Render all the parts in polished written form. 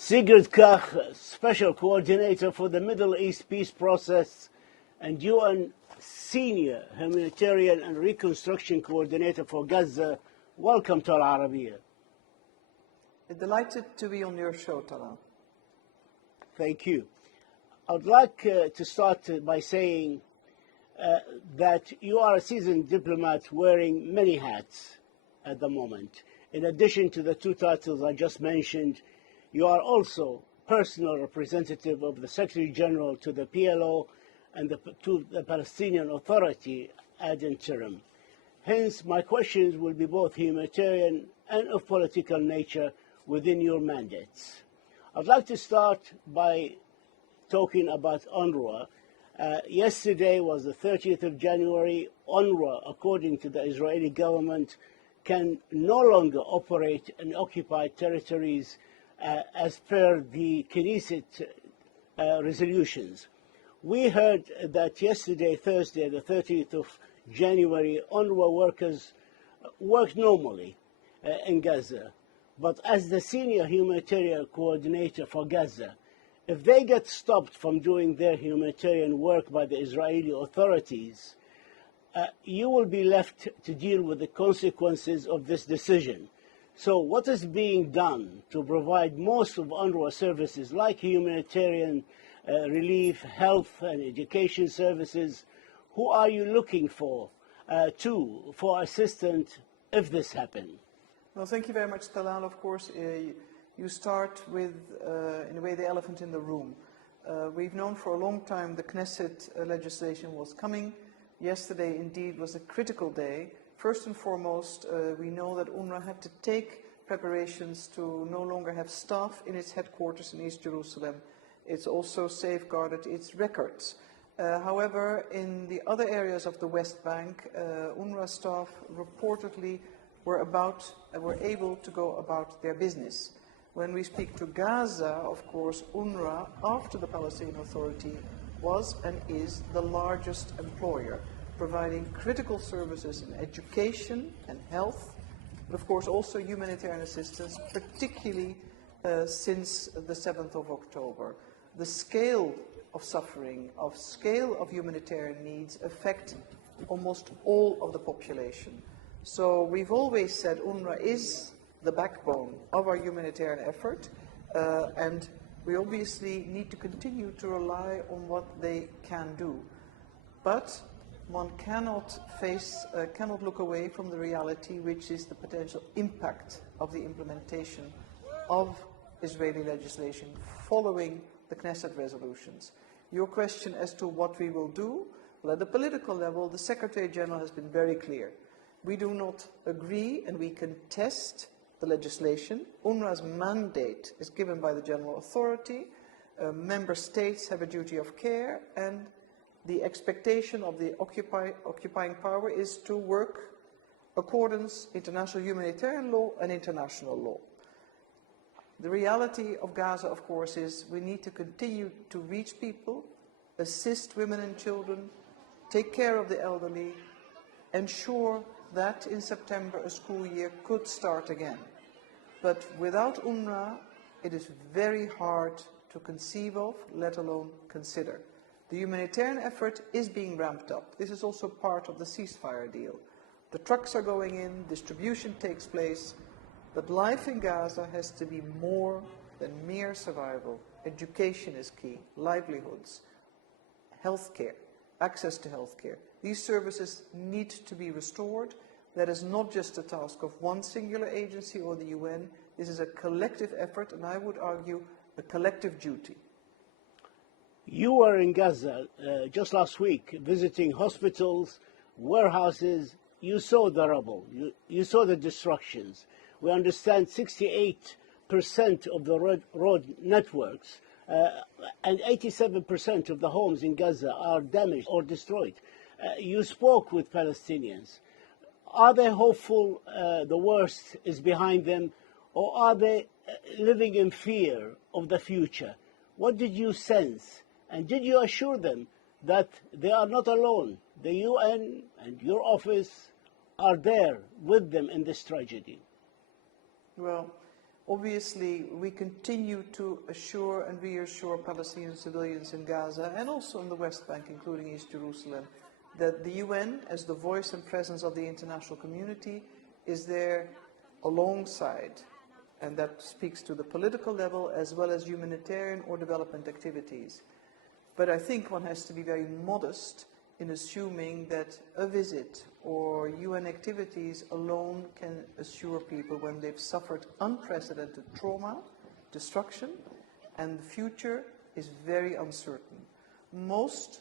Sigrid Kaag, Special Coordinator for the Middle East Peace Process and UN Senior Humanitarian and Reconstruction Coordinator for Gaza. Welcome to Al Arabiya. Delighted to be on your show, Talal. Thank you. I'd like to start by saying that you are a seasoned diplomat wearing many hats at the moment. In addition to the two titles I just mentioned, you are also personal representative of the Secretary General to the PLO and to the Palestinian Authority ad interim. Hence, my questions will be both humanitarian and of political nature within your mandates. I'd like to start by talking about UNRWA. Yesterday was the 30th of January. UNRWA, according to the Israeli government, can no longer operate in occupied territories as per the Knesset resolutions. We heard that yesterday, Thursday, the 30th of January, UNRWA workers worked normally in Gaza. But as the senior humanitarian coordinator for Gaza, if they get stopped from doing their humanitarian work by the Israeli authorities, you will be left to deal with the consequences of this decision. So what is being done to provide most of UNRWA services like humanitarian relief, health and education services? Who are you looking for assistance if this happens? Well, thank you very much, Talal. Of course, you start with, in a way, the elephant in the room. We've known for a long time the Knesset legislation was coming. Yesterday, indeed, was a critical day. First and foremost, we know that UNRWA had to take preparations to no longer have staff in its headquarters in East Jerusalem. It's also safeguarded its records. However, in the other areas of the West Bank, UNRWA staff reportedly were able to go about their business. When we speak to Gaza, of course, UNRWA, after the Palestinian Authority, was and is the largest employer, providing critical services in education and health, but of course also humanitarian assistance, particularly since the 7th of October. The scale of suffering, scale of humanitarian needs affect almost all of the population. So we've always said UNRWA is the backbone of our humanitarian effort, and we obviously need to continue to rely on what they can do. But one cannot look away from the reality, which is the potential impact of the implementation of Israeli legislation following the Knesset resolutions. Your question as to what we will do, well, at the political level, the Secretary General has been very clear. We do not agree and we contest the legislation. UNRWA's mandate is given by the General Authority. Member states have a duty of care, and the expectation of the occupying power is to work accordance international humanitarian law and international law. The reality of Gaza, of course, is we need to continue to reach people, assist women and children, take care of the elderly, ensure that in September a school year could start again. But without UNRWA, it is very hard to conceive of, let alone consider. The humanitarian effort is being ramped up. This is also part of the ceasefire deal. The trucks are going in, distribution takes place, but life in Gaza has to be more than mere survival. Education is key, livelihoods, healthcare, access to healthcare. These services need to be restored. That is not just a task of one singular agency or the UN. This is a collective effort, and I would argue a collective duty. You were in Gaza just last week, visiting hospitals, warehouses. You saw the rubble. You saw the destructions. We understand 68% of the road networks and 87% of the homes in Gaza are damaged or destroyed. You spoke with Palestinians. Are they hopeful the worst is behind them, or are they living in fear of the future? What did you sense? And did you assure them that they are not alone? The UN and your office are there with them in this tragedy. Well, Obviously, we continue to assure and reassure Palestinian civilians in Gaza and also in the West Bank, including East Jerusalem, that the UN, as the voice and presence of the international community, is there alongside. And that speaks to the political level as well as humanitarian or development activities. But I think one has to be very modest in assuming that a visit or UN activities alone can assure people when they've suffered unprecedented trauma, destruction, and the future is very uncertain. Most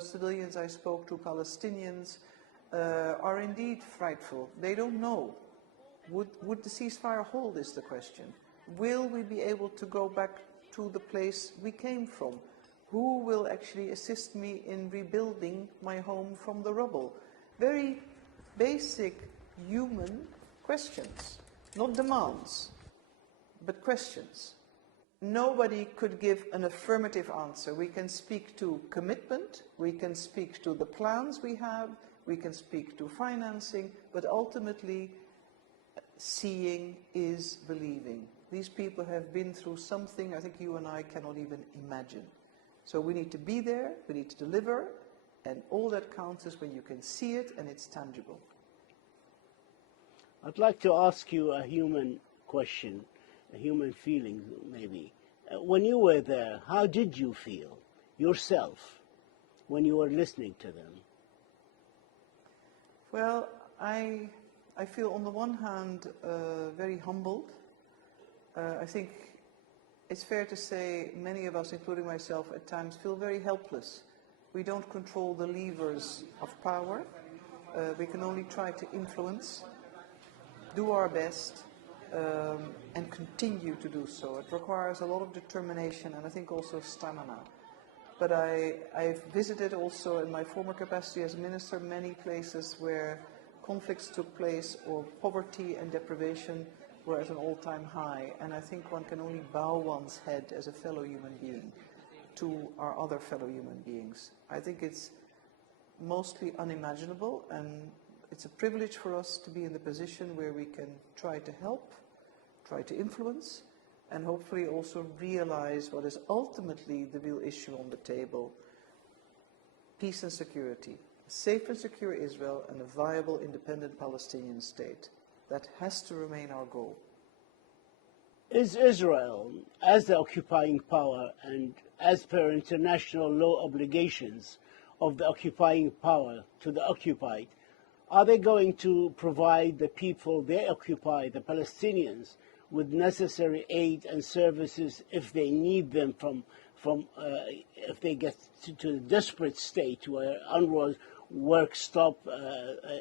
civilians I spoke to, Palestinians, are indeed frightful. They don't know. Would the ceasefire hold is the question. Will we be able to go back to the place we came from? Who will actually assist me in rebuilding my home from the rubble? Very basic human questions, not demands, but questions. Nobody could give an affirmative answer. We can speak to commitment, we can speak to the plans we have, we can speak to financing, but ultimately seeing is believing. These people have been through something I think you and I cannot even imagine. So we need to be there, we need to deliver, and all that counts is when you can see it and it's tangible. I'd like to ask you a human question, a human feeling maybe. When you were there, how did you feel yourself when you were listening to them? Well, I feel on the one hand very humbled. I think it's fair to say many of us, including myself, at times feel very helpless. We don't control the levers of power. We can only try to influence, do our best, and continue to do so. It requires a lot of determination and I think also stamina. But I've visited also in my former capacity as minister many places where conflicts took place or poverty and deprivation were at an all-time high, and I think one can only bow one's head as a fellow human being to our other fellow human beings. I think it's mostly unimaginable, and it's a privilege for us to be in the position where we can try to help, try to influence, and hopefully also realize what is ultimately the real issue on the table: peace and security, a safe and secure Israel, and a viable independent Palestinian state. That has to remain our goal. Is Israel, as the occupying power and as per international law obligations of the occupying power to the occupied, are they going to provide the people they occupy, the Palestinians, with necessary aid and services if they need them if they get to a desperate state where UNRWA work stop,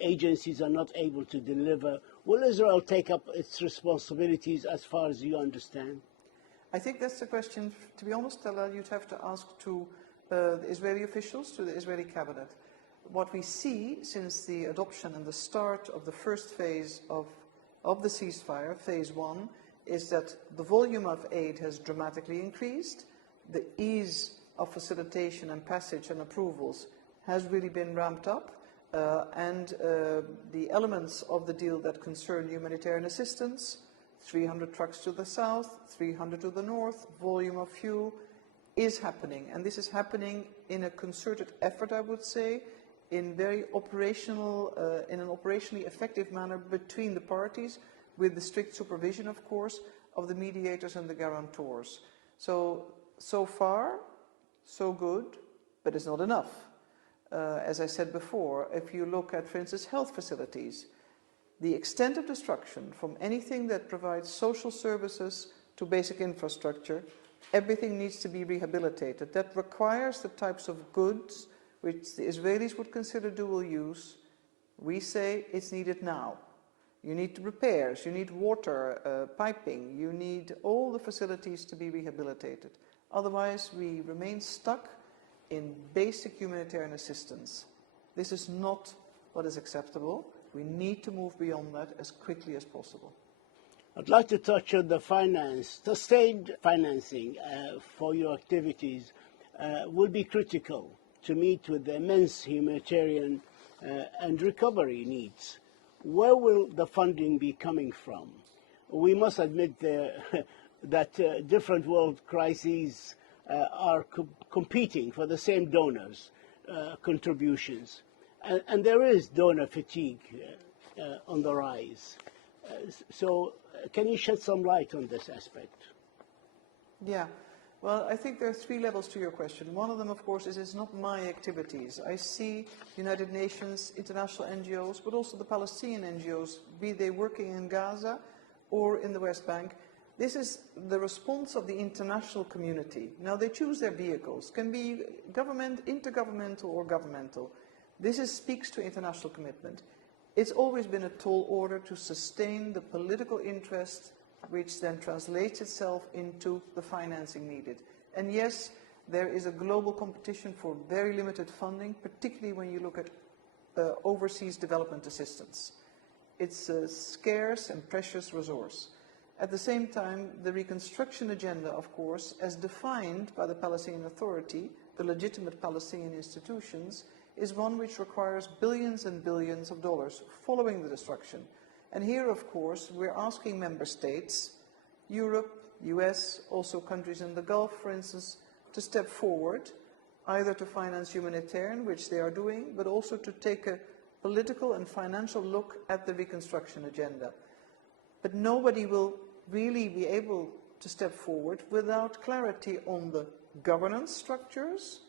agencies are not able to deliver? Will Israel take up its responsibilities as far as you understand? I think that's the question, to be honest, Talal, you'd have to ask to the Israeli officials, to the Israeli cabinet. What we see since the adoption and the start of the first phase of the ceasefire, phase 1, is that the volume of aid has dramatically increased. The ease of facilitation and passage and approvals has really been ramped up, and the elements of the deal that concern humanitarian assistance, 300 trucks to the south, 300 to the north, volume of fuel, is happening. And this is happening in a concerted effort, I would say, in very operational, in an operationally effective manner between the parties, with the strict supervision, of course, of the mediators and the guarantors. So far, so good, but it's not enough. As I said before, if you look at, for instance, health facilities, the extent of destruction from anything that provides social services to basic infrastructure, everything needs to be rehabilitated. That requires the types of goods which the Israelis would consider dual use. We say it's needed now. You need repairs, you need water, piping, you need all the facilities to be rehabilitated. Otherwise, we remain stuck in basic humanitarian assistance. This is not what is acceptable. We need to move beyond that as quickly as possible. I'd like to touch on the finance. Sustained financing for your activities will be critical to meet with the immense humanitarian and recovery needs. Where will the funding be coming from? we must admit that different world crises are competing for the same donors' contributions. And there is donor fatigue on the rise. So can you shed some light on this aspect? Yeah. Well, I think there are three levels to your question. One of them, of course, is it's not my activities. I see United Nations, international NGOs, but also the Palestinian NGOs, be they working in Gaza or in the West Bank. This is the response of the international community. Now, they choose their vehicles. Can be government, intergovernmental, or governmental. This speaks to international commitment. It's always been a tall order to sustain the political interest, which then translates itself into the financing needed. And yes, there is a global competition for very limited funding, particularly when you look at overseas development assistance. It's a scarce and precious resource. At the same time, the reconstruction agenda, of course, as defined by the Palestinian Authority, the legitimate Palestinian institutions, is one which requires billions and billions of dollars following the destruction. And here, of course, we're asking member states, Europe, US, also countries in the Gulf, for instance, to step forward, either to finance humanitarian, which they are doing, but also to take a political and financial look at the reconstruction agenda. But nobody will really be able to step forward without clarity on the governance structures,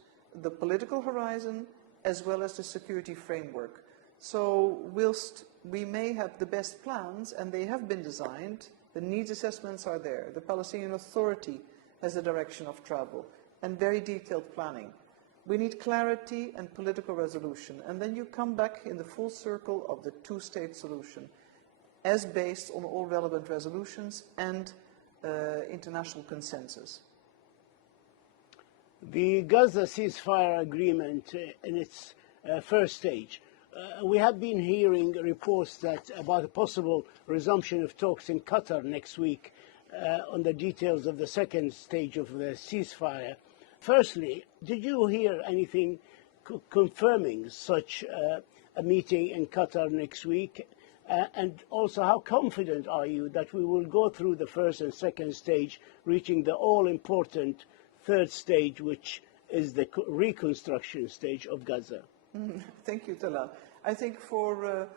the political horizon, as well as the security framework. So whilst we may have the best plans, and they have been designed, the needs assessments are there, the Palestinian Authority has a direction of travel, and very detailed planning. We need clarity and political resolution, and then you come back in the full circle of the two-state solution, as based on all relevant resolutions and international consensus. The Gaza ceasefire agreement in its first stage. We have been hearing reports about a possible resumption of talks in Qatar next week on the details of the second stage of the ceasefire. Firstly, did you hear anything confirming such a meeting in Qatar next week? And also, how confident are you that we will go through the first and second stage, reaching the all-important third stage, which is the reconstruction stage of Gaza? Thank you, Talal. I think for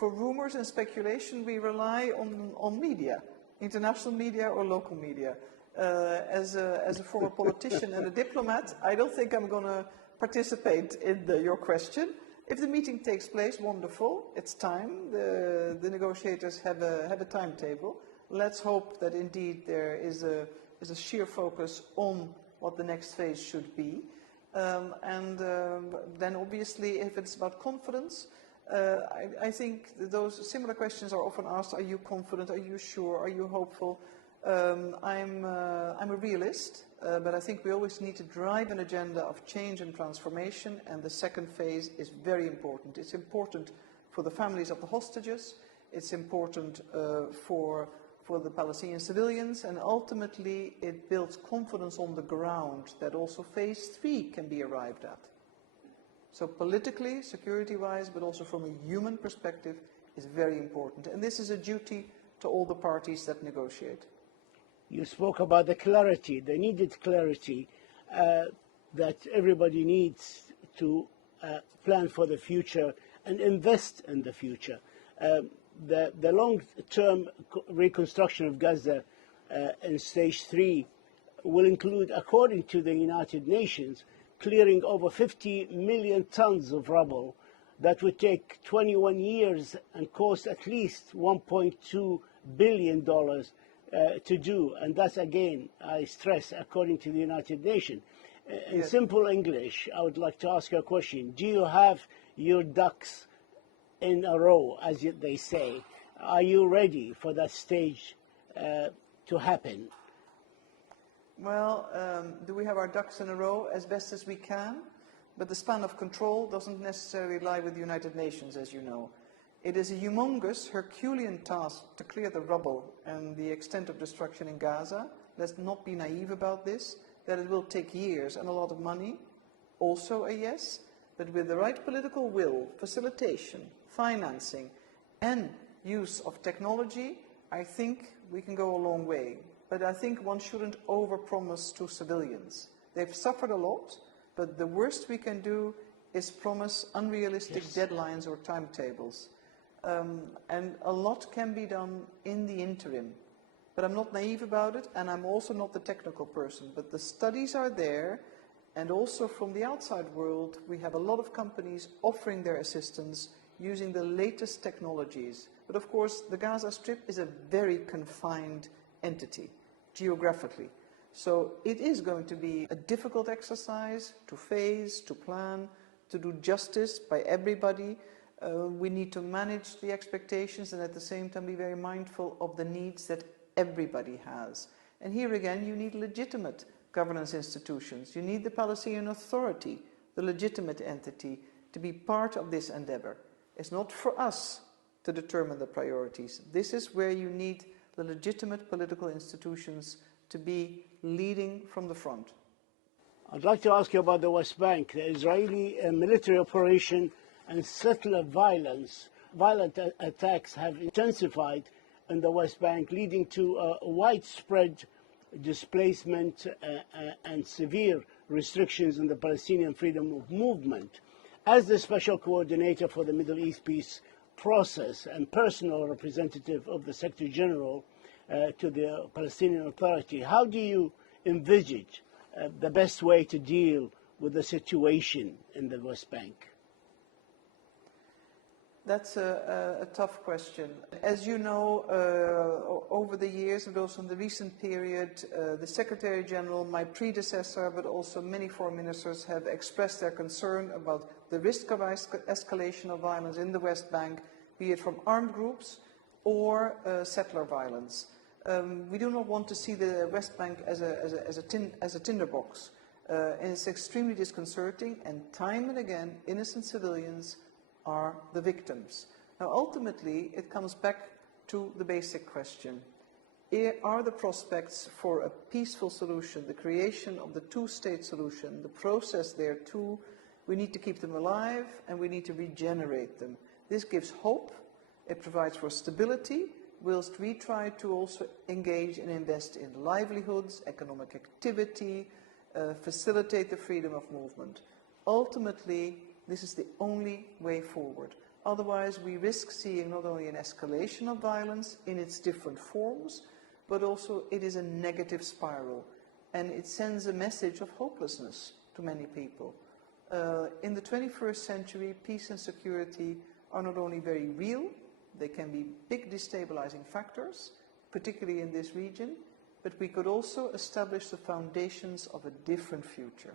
rumors and speculation, we rely on media, international media or local media. As a former politician and a diplomat, I don't think I'm going to participate in your question. If the meeting takes place, wonderful. It's time. The negotiators have a timetable. Let's hope that indeed there is a sheer focus on what the next phase should be. Then obviously, if it's about confidence, I think those similar questions are often asked: are you confident? Are you sure? Are you hopeful? I'm a realist, but I think we always need to drive an agenda of change and transformation, and the second phase is very important. It's important for the families of the hostages, it's important for the Palestinian civilians, and ultimately it builds confidence on the ground that also phase 3 can be arrived at. So politically, security-wise, but also from a human perspective, is very important. And this is a duty to all the parties that negotiate. You spoke about the clarity, the needed clarity that everybody needs to plan for the future and invest in the future. The long-term reconstruction of Gaza in stage 3 will include, according to the United Nations, clearing over 50 million tons of rubble that would take 21 years and cost at least $1.2 billion to do. And that's, again, I stress, according to the United Nations. In simple English, I would like to ask you a question. Do you have your ducks in a row, as they say? Are you ready for that stage to happen? Well, do we have our ducks in a row? As best as we can, but the span of control doesn't necessarily lie with the United Nations, as you know. It is a humongous, Herculean task to clear the rubble and the extent of destruction in Gaza. Let's not be naive about this, that it will take years and a lot of money. Also a yes, but with the right political will, facilitation, financing, and use of technology, I think we can go a long way, but I think one shouldn't overpromise to civilians. They've suffered a lot, but the worst we can do is promise unrealistic deadlines or timetables. And a lot can be done in the interim. But I'm not naive about it, and I'm also not the technical person. But the studies are there, and also from the outside world, we have a lot of companies offering their assistance using the latest technologies. But of course, the Gaza Strip is a very confined entity, geographically. So it is going to be a difficult exercise to phase, to plan, to do justice by everybody. We need to manage the expectations and at the same time be very mindful of the needs that everybody has. And here again, you need legitimate governance institutions. You need the Palestinian Authority, the legitimate entity, to be part of this endeavor. It's not for us to determine the priorities. This is where you need the legitimate political institutions to be leading from the front. I'd like to ask you about the West Bank. The Israeli military operation and settler violent attacks have intensified in the West Bank, leading to widespread displacement and severe restrictions in the Palestinian freedom of movement. As the Special Coordinator for the Middle East Peace Process and personal representative of the Secretary General to the Palestinian Authority, how do you envisage the best way to deal with the situation in the West Bank? That's a tough question. As you know, over the years and also in the recent period, the Secretary General, my predecessor, but also many foreign ministers have expressed their concern about the risk of escalation of violence in the West Bank, be it from armed groups or settler violence. We do not want to see the West Bank as a tinderbox. And it's extremely disconcerting, and time and again, innocent civilians are the victims. Now, ultimately, it comes back to the basic question. Are the prospects for a peaceful solution, the creation of the two-state solution, the process there too, we need to keep them alive and we need to regenerate them. This gives hope, it provides for stability, whilst we try to also engage and invest in livelihoods, economic activity, facilitate the freedom of movement. Ultimately, this is the only way forward. Otherwise, we risk seeing not only an escalation of violence in its different forms, but also it is a negative spiral. And it sends a message of hopelessness to many people. In the 21st century, peace and security are not only very real, they can be big destabilizing factors, particularly in this region, but we could also establish the foundations of a different future.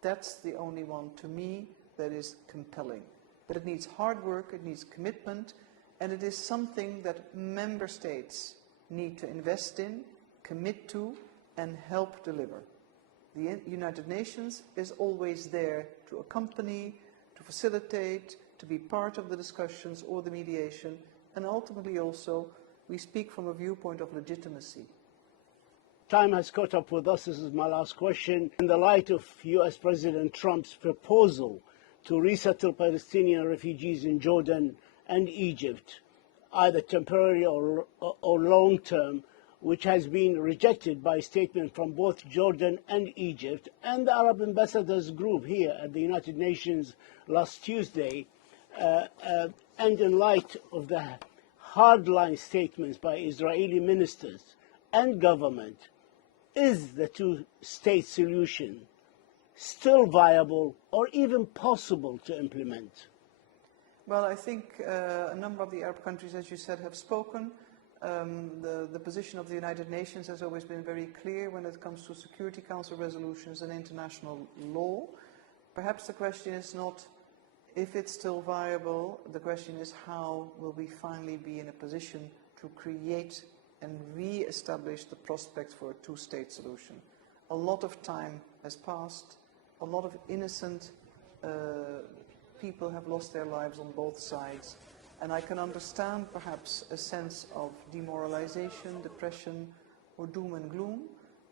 That's the only one, to me, that is compelling. But it needs hard work, it needs commitment, and it is something that member states need to invest in, commit to, and help deliver. The United Nations is always there to accompany, to facilitate, to be part of the discussions or the mediation, and ultimately also we speak from a viewpoint of legitimacy. Time has caught up with us. This is my last question. In the light of US President Trump's proposal to resettle Palestinian refugees in Jordan and Egypt, either temporary or long-term, which has been rejected by a statement from both Jordan and Egypt and the Arab Ambassadors Group here at the United Nations last Tuesday, and in light of the hardline statements by Israeli ministers and government, is the two-state solution still viable or even possible to implement? Well, I think a number of the Arab countries, as you said, have spoken. The position of the United Nations has always been very clear when it comes to Security Council resolutions and international law. Perhaps the question is not if it's still viable, the question is how will we finally be in a position to create and re-establish the prospects for a two-state solution. A lot of time has passed, a lot of innocent people have lost their lives on both sides, and I can understand perhaps a sense of demoralization, depression, or doom and gloom,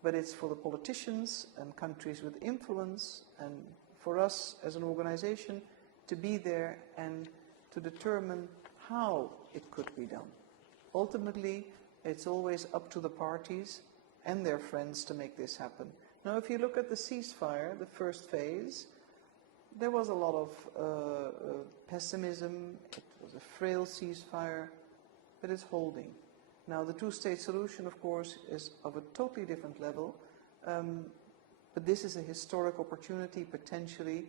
but it's for the politicians and countries with influence and for us as an organization to be there and to determine how it could be done. Ultimately, It's always up to the parties and their friends to make this happen. Now, if you look at the ceasefire, the first phase, there was a lot of pessimism. It was a frail ceasefire, but it's holding. Now, the two-state solution, of course, is of a totally different level, but this is a historic opportunity, potentially,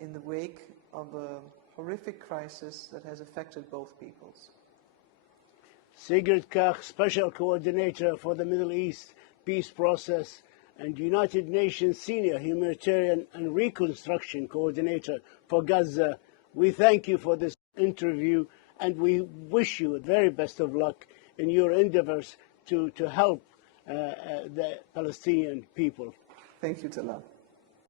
in the wake of a horrific crisis that has affected both peoples. Sigrid Kaag, Special Coordinator for the Middle East Peace Process and United Nations Senior Humanitarian and Reconstruction Coordinator for Gaza, we thank you for this interview and we wish you the very best of luck in your endeavors to help the Palestinian people. Thank you, Talal.